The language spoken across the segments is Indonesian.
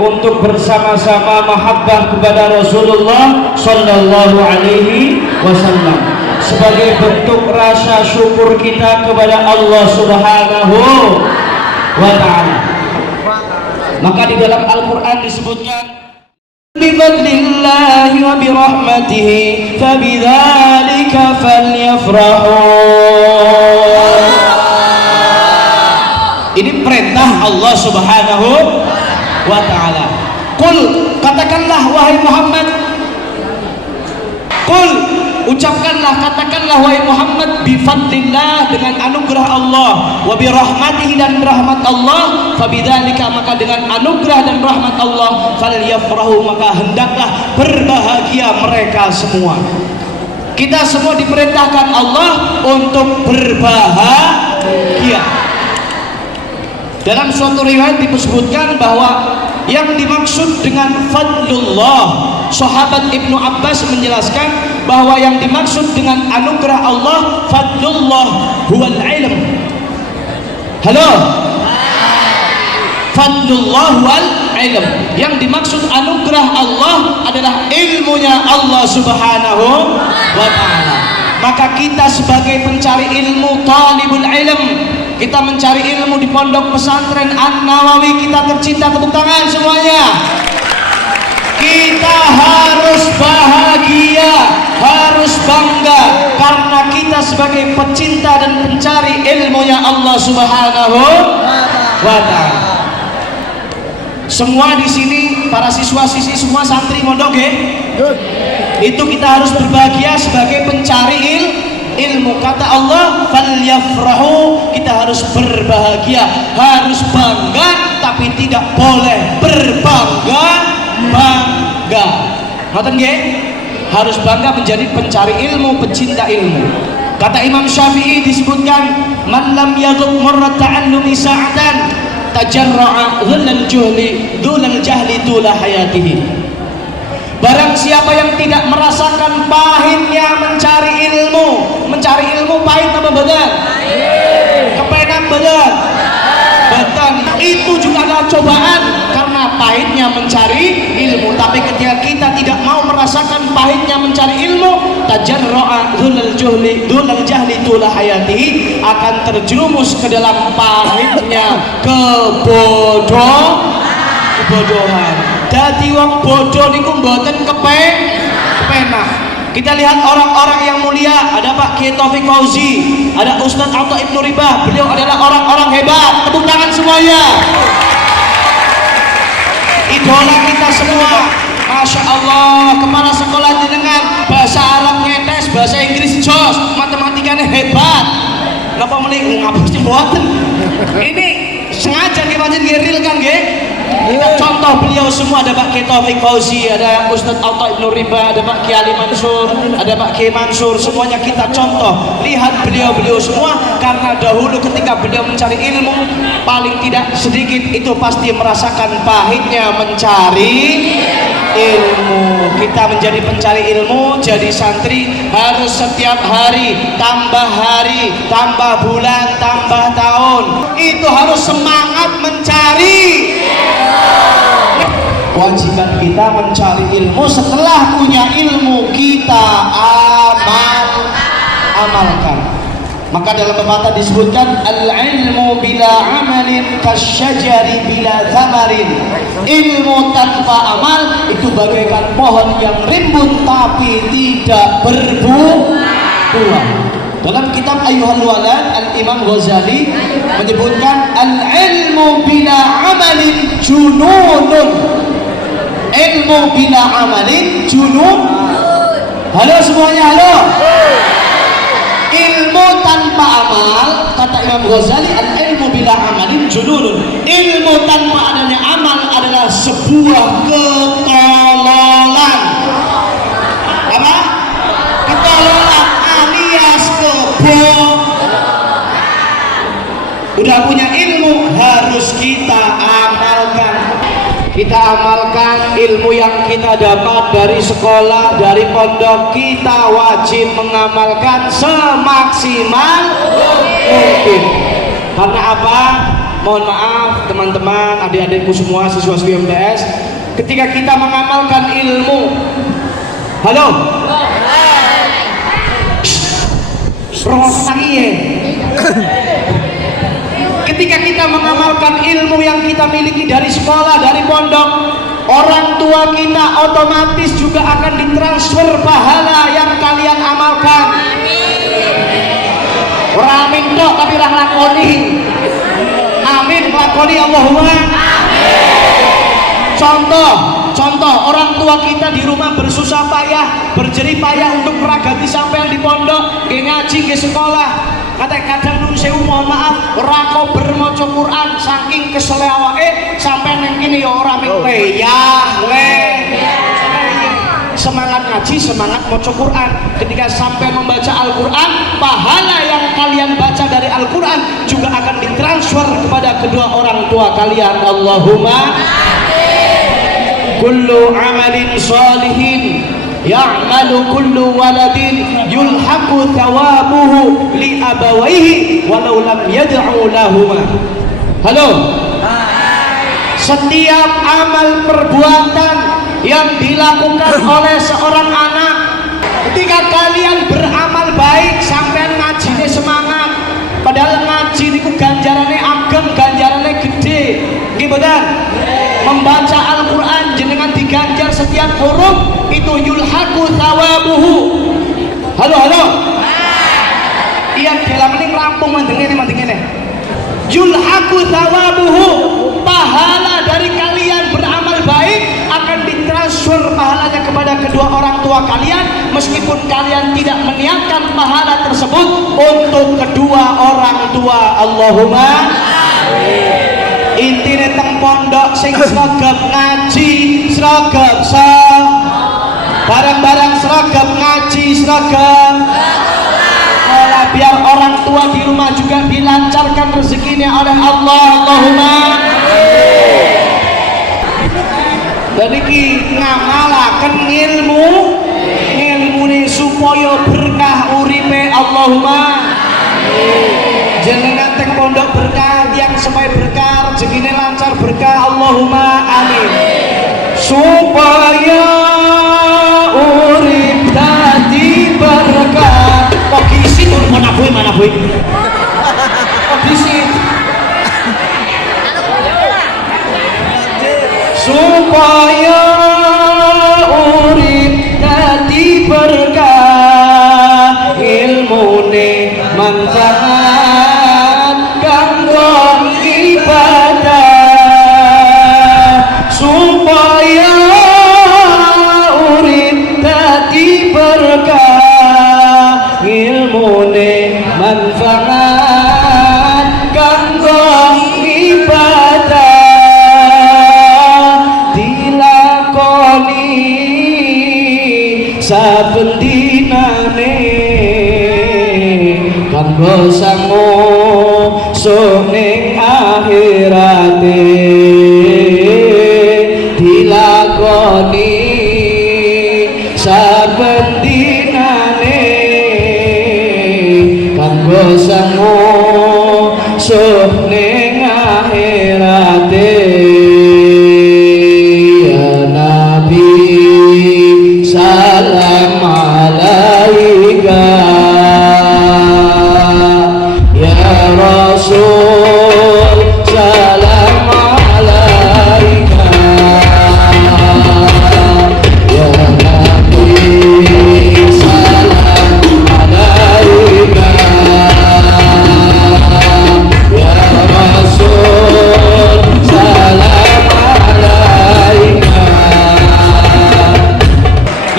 untuk bersama-sama mahabbah kepada Rasulullah Sallallahu Alaihi Wasallam sebagai bentuk rasa syukur kita kepada Allah Subhanahu wa Ta'ala. Maka di dalam Al-Quran disebutkan bifadlillahi wa birahmatihi fabidzalika falyafrahu. Ini perintah Allah Subhanahu wa Ta'ala. Qul, katakanlah wahai Muhammad, qul, ucapkanlah, katakanlah wahai Muhammad, bifadlillah, dengan anugerah Allah, wa birahmatihi, dan rahmat Allah, fabidzalika, maka dengan anugerah dan rahmat Allah, falyafrahu, maka hendaklah berbahagia mereka semua. Kita semua diperintahkan Allah untuk berbahagia. Dalam suatu riwayat disebutkan bahwa yang dimaksud dengan fadlullah, sahabat Ibnu Abbas menjelaskan bahwa yang dimaksud dengan anugerah Allah, fadlullah huwal ilm. Halo, fadlullah huwal ilm. Yang dimaksud anugerah Allah adalah ilmunya Allah Subhanahu wa Ta'ala. Maka kita sebagai pencari ilmu, talibul ilm, kita mencari ilmu di pondok pesantren An-Nawawi, kita tercinta, tepuk tangan semuanya. Kita harus bahagia, harus bangga, karena kita sebagai pecinta dan pencari ilmunya Allah Subhanahu wa Ta'ala. Semua di sini, para siswa-siswi semua, santri mondok ya, itu kita harus berbahagia sebagai pencari ilmu. Kata Allah, falyafrahu, kita harus berbahagia, harus bangga, tapi tidak boleh berbangga. Ngoten nggih? Harus bangga menjadi pencari ilmu, pecinta ilmu. Kata Imam Syafi'i disebutkan, man lam yadhuq marrat ta'allumi sa'atan tajarra'a dhulal jahli tula hayatihi. Barang siapa yang tidak merasakan pahitnya mencari ilmu pahit apa benar? Kepenak benar? Betul. Itu juga adalah cobaan, karena pahitnya mencari ilmu. Tapi ketika kita tidak mau merasakan pahitnya mencari ilmu, tajarra'a dhulal jahli tula hayatihi, akan terjerumus ke dalam pahitnya kebodohan. Dadi wong bodoh niku mboten kepenak. Kita lihat orang-orang yang mulia, ada Pak Kiai Taufik Fauzi, ada Ustadz Atha Ibnu Ribah, beliau adalah orang-orang hebat. Tepuk tangan semuanya. Idola kita semua, Masya Allah. Kepala sekolah jenengan bahasa Arab ngetes, bahasa Inggris jos, matematikanya hebat. Napa mending ngapus mboten? Ini sengaja dipancen geril kan nggih? Kita contoh beliau semua, ada Pak Kiai Taufik Fauzi, ada Ustadz Atha Ibnu Ribah, ada Pak Kiai Ali Mansur, ada Pak Kiai Mansur, semuanya kita contoh. Lihat beliau semua, karena dahulu ketika beliau mencari ilmu, paling tidak sedikit itu pasti merasakan pahitnya mencari ilmu. Kita menjadi pencari ilmu, jadi santri, harus setiap hari, tambah bulan, tambah tahun, itu harus semangat mencari. Kewajiban kita mencari ilmu. Setelah punya ilmu, kita amalkan. Maka dalam pepatah disebutkan, al-ilmu bila amalin kasyajari bila thamarin. Ilmu tanpa amal itu bagaikan pohon yang rimbun tapi tidak berbuah. Dalam kitab Ayyuhal Walad, Al-Imam Ghazali menyebutkan, al-ilmu bila amalin jununun. Ilmu bila amalin junun. Halo semuanya, halo. Ilmu tanpa amal, kata Imam Ghazali, al-ilmu bila amalin jununun. Ilmu tanpa adanya amal adalah sebuah ketololan. Apa? Ketololan alias Udah punya ilmu, harus kita amalkan. Kita amalkan ilmu yang kita dapat dari sekolah, dari pondok. Kita wajib mengamalkan semaksimal mungkin. Karena apa? mohon maaf teman-teman, adik-adikku semua, siswa-siswi MTS, ketika kita mengamalkan ilmu, halo, ketika kita mengamalkan ilmu yang kita miliki dari sekolah, dari pondok, orang tua kita otomatis juga akan ditransfer pahala yang kalian amalkan. Ora amin tok tapi ra nglakoni. Amin, nglakoni Allahumma amin. Contoh orang tua kita di rumah bersusah payah, berjerih payah untuk meragati sampean di pondok, nggih ngaji, nggih sekolah. Kadang nun sewu mohon maaf, ora kober maca Quran saking kesele awake sampean ning kene ya ora mik semangat ngaji, semangat maca Quran. Ketika sampai membaca Al-Quran, pahala yang kalian baca dari Al-Quran juga akan ditransfer kepada kedua orang tua kalian. Allahumma kullu amalin salihin ya'malu kullu waladin yulhaqu thawabuhu li abawaihi walau lam yad'u lahuma. Halo, setiap amal perbuatan yang dilakukan oleh seorang anak, ketika kalian beramal baik sampai ngajine semangat, padahal ngaji niku ganjarane ageng, ganjarane gede, nggih mboten? Membaca Al-Qur'an jenengan diganjar setiap huruf itu yulhaqu thawabuhu. Halo. Iya delamene rampung mandengene. Yulhaqu thawabuhu, pahala dari kalian beramal baik akan ditransfer pahalanya kepada kedua orang tua kalian, meskipun kalian tidak meniatkan pahala tersebut untuk kedua orang tua. Allahumma amin. Intine teng pondok sing sregep ngaji, sregep bareng-bareng sregep ngaji, sregep sekolah, biar orang tua di rumah juga dilancarkan rezekinya oleh Allah. Allahumma amin. Dan iki ngamalaken ilmune supaya berkah uripe. Allahumma amin. Jenengan teng pondok berkah, yang supaya berkah, rezekine lancar berkah. Allahumma amin. Supaya urip dadi berkah. Kok gisi tur mana boy? Kok gisi? Supaya urip dadi berkah, ilmune manfaat kanggo ibadah. Supaya urip dadi berkah, ilmune manfaat kanggo ibadah. Saben dinane kanggo sango sok ning akhirate, dilakoni saben dinane kanggo sango sok ning akhirate. Ya Nabi salam alaika, ya Rasul salam alaika, ya Nabi salam alaika, ya Rasul salam alaika.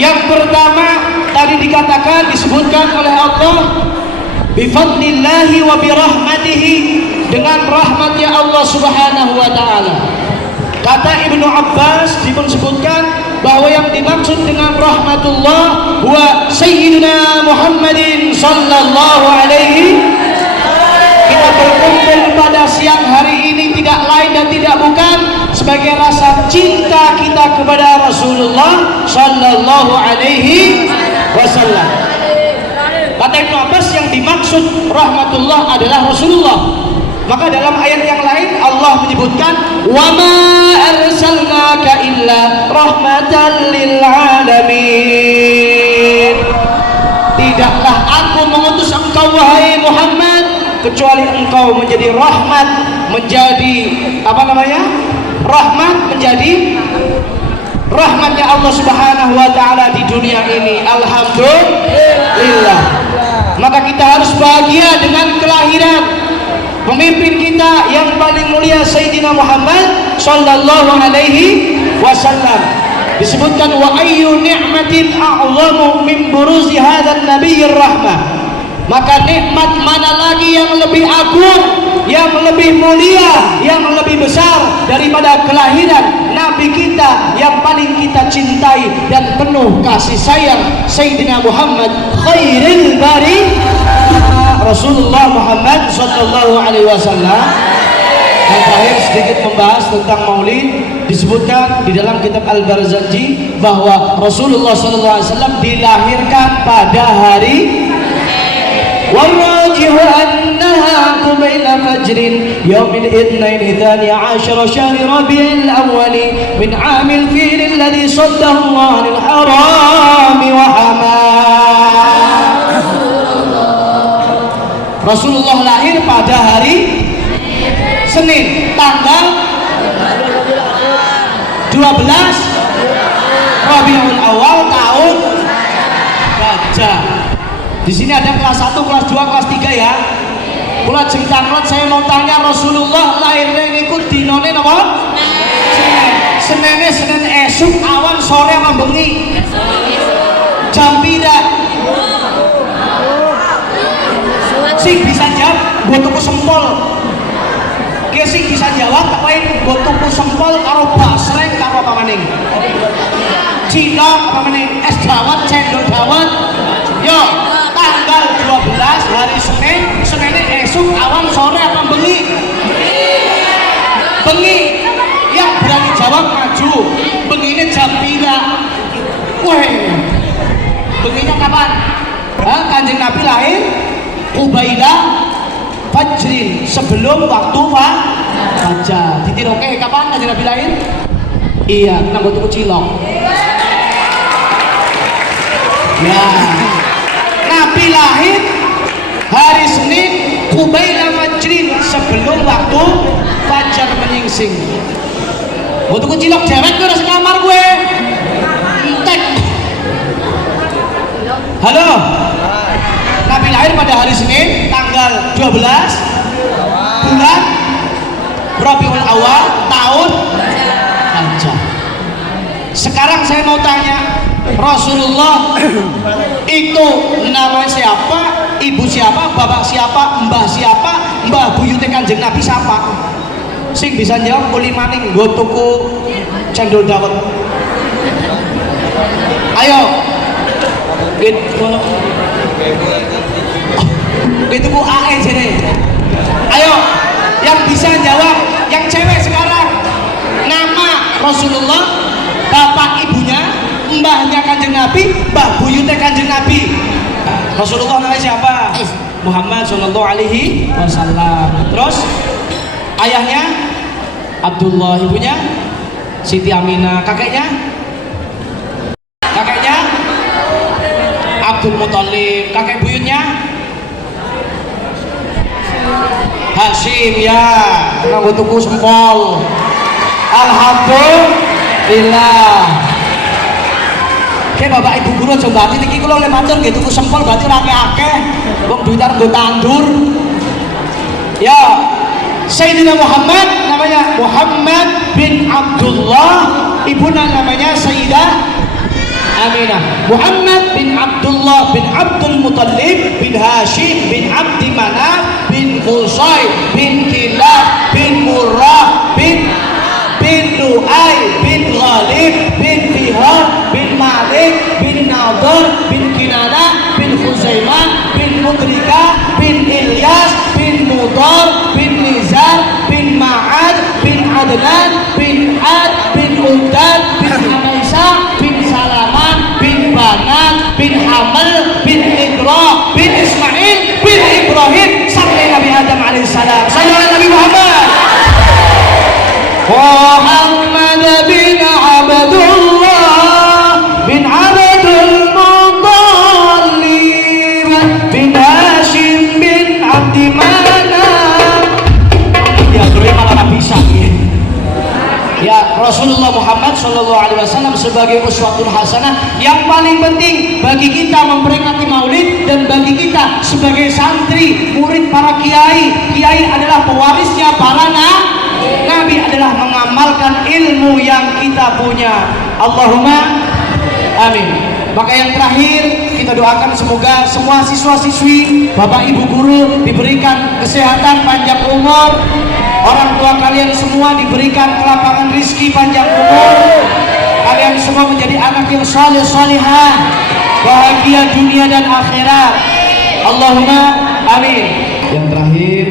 Yang pertama tadi dikatakan, disebutkan oleh Allah, bifadlillahi wa birahmatihi, dengan rahmatnya Allah subhanahu wa ta'ala. Kata Ibnu Abbas disebutkan bahwa yang dimaksud dengan rahmatullah wa sayyidina Muhammadin sallallahu alaihi. Kita berkumpul pada siang hari ini tidak lain dan tidak bukan sebagai rasa cinta kita kepada Rasulullah sallallahu alaihi wasallam. Kata Ibnu Abbas yang dimaksud rahmatullah adalah Rasulullah. Maka dalam ayat yang lain Allah menyebutkan wa ma arsalnaka illa rahmatan lil alamin. Tidaklah aku mengutus engkau wahai Muhammad kecuali engkau menjadi rahmat, menjadi apa namanya? Rahmat, menjadi rahmatnya Allah Subhanahu wa taala di dunia ini. Alhamdulillah. Maka kita harus bahagia dengan kelahiran pemimpin kita yang paling mulia Sayyidina Muhammad sallallahu alaihi wasallam. Disebutkan wa ayyu ni'matin a'zamu min buruzi hadzal nabiyyir rahmah. Maka nikmat mana lagi yang lebih agung, yang lebih mulia, yang lebih besar daripada kelahiran Nabi kita yang paling kita cintai dan penuh kasih sayang, Sayyidina Muhammad khairil bari Rasulullah Muhammad sallallahu alaihi wasallam. Dan terakhir sedikit membahas tentang Maulid. Disebutkan di dalam kitab Al-Barzanji bahwa Rasulullah sallallahu alaihi wasallam dilahirkan pada hari والراجح أنها قبيل فجر يوم الاثنين ثاني عشر شهر ربيع الأول من عام الفيل الذي صده الله عن الحرام وحماه. Rasulullah lahir pada hari Senin tanggal 12 Rabiul Awal tahun Gajah. Di sini ada kelas 1, kelas 2, kelas 3 ya. Kula jeng tanglet saya mau tanya Rasulullah lahirnya niku dinone napa? Senin. Senin esuk awan sore apa bengi? Jam pira? Sing bisa jawab nggo tuku sempol. Ki sing bisa jawab tak lain nggo tuku sempol karo basreng karo apa maning? Cilok apa maning? Es dawet, cendol dawet. Yo, tanggal 12 hari Senin, Seninnya esok awan sore apa bengi? Bengi. Yang berani jawab maju. Benginya jam pira? Weh. Benginya kapan? Kanjeng Nabi lahir Qubaila Fajrin, sebelum waktu fajar. Ditiroke kapan Kanjeng Nabi lahir? Iya, nang tuku cilok. Ya. Nabi lahir hari Senin Qubaila Fajrin, sebelum waktu fajar menyingsing. Waktu ku cilok dewek gue rasa kamar gue entek. Halo. Nabi lahir pada hari Senin tanggal 12 bulan Rabiul Awal tahun Gajah. Sekarang saya mau tanya, Rasulullah itu namanya siapa, ibu siapa, bapak siapa, mbah siapa, mbah buyute Kanjeng Nabi siapa? Sing bisa jawab kuli maning nggo tuku cendol dawet. Ayo. Itu ku AE jene. Ayo, yang bisa jawab, yang cewek sekarang. Nama Rasulullah, bapak ibunya, mbahnya Kanjeng Nabi, mbah buyutnya Kanjeng Nabi. Rasulullah namanya siapa? Muhammad sallallahu alaihi wasallam. Terus ayahnya Abdullah, ibunya Siti Aminah, kakeknya Abdul Muthalib, kakek buyutnya Hashim. Ya, nang tuku sempol. Alhamdulillah. Oke, bapak ibu guru aja berarti niki kula oleh matur nggih tuku sempol berarti ora akeh. Wong duitan nggo tandur. Ya, Sayyidina Muhammad namanya Muhammad bin Abdullah, ibunya namanya Sayyidah Aminah. Muhammad bin Abdullah bin Abdul Muthalib bin Hashim bin Abdi Manaf bin Qusay bin Kilab bin Murrah bin Lu'ay bin Ghalib bin Fihar bin Malik bin Nadar bin Kinana bin Khuzaimah bin Mudrika bin Ilyas bin Mudar bin Nizar bin Ma'ad bin Adnan bin Ad bin Udad bin Hamaisah bin Salaman bin Banan bin Hamal bin Iqra bin Ismail bin Ibrahim sampai Nabi Adam alaihissalam. Salam Nabi Rasulullah Muhammad SAW sebagai uswatun hasanah. Yang paling penting bagi kita memperingati Maulid dan bagi kita sebagai santri, murid para kiai. Kiai adalah pewarisnya para nabi, adalah mengamalkan ilmu yang kita punya. Allahumma amin. Maka yang terakhir kita doakan semoga semua siswa-siswi, bapak ibu guru diberikan kesehatan, panjang umur, orang tua kalian semua diberikan kelapangan rizki, panjang umur, kalian semua menjadi anak yang saleh salihah, bahagia dunia dan akhirat. Allahumma amin. Yang terakhir,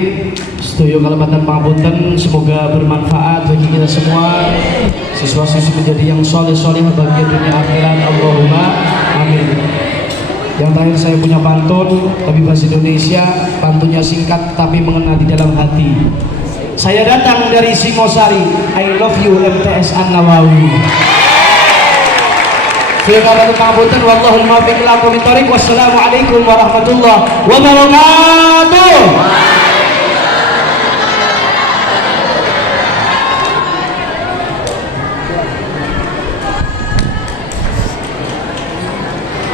setuju Kalimantan Pangapunten, semoga bermanfaat bagi kita semua, siswa-siswi menjadi yang soleh-soleh bahagia dunia akhirat. Allahumma amin. Yang terakhir saya punya pantun tapi bahasa Indonesia, pantunnya singkat tapi mengena di dalam hati. Saya datang dari Singosari, I love you MTS An-Nawawi. Kalimantan Pangapunten, wallahul muwaffiq ila aqwamit thoriq. Wassalamualaikum warahmatullahi wabarakatuh.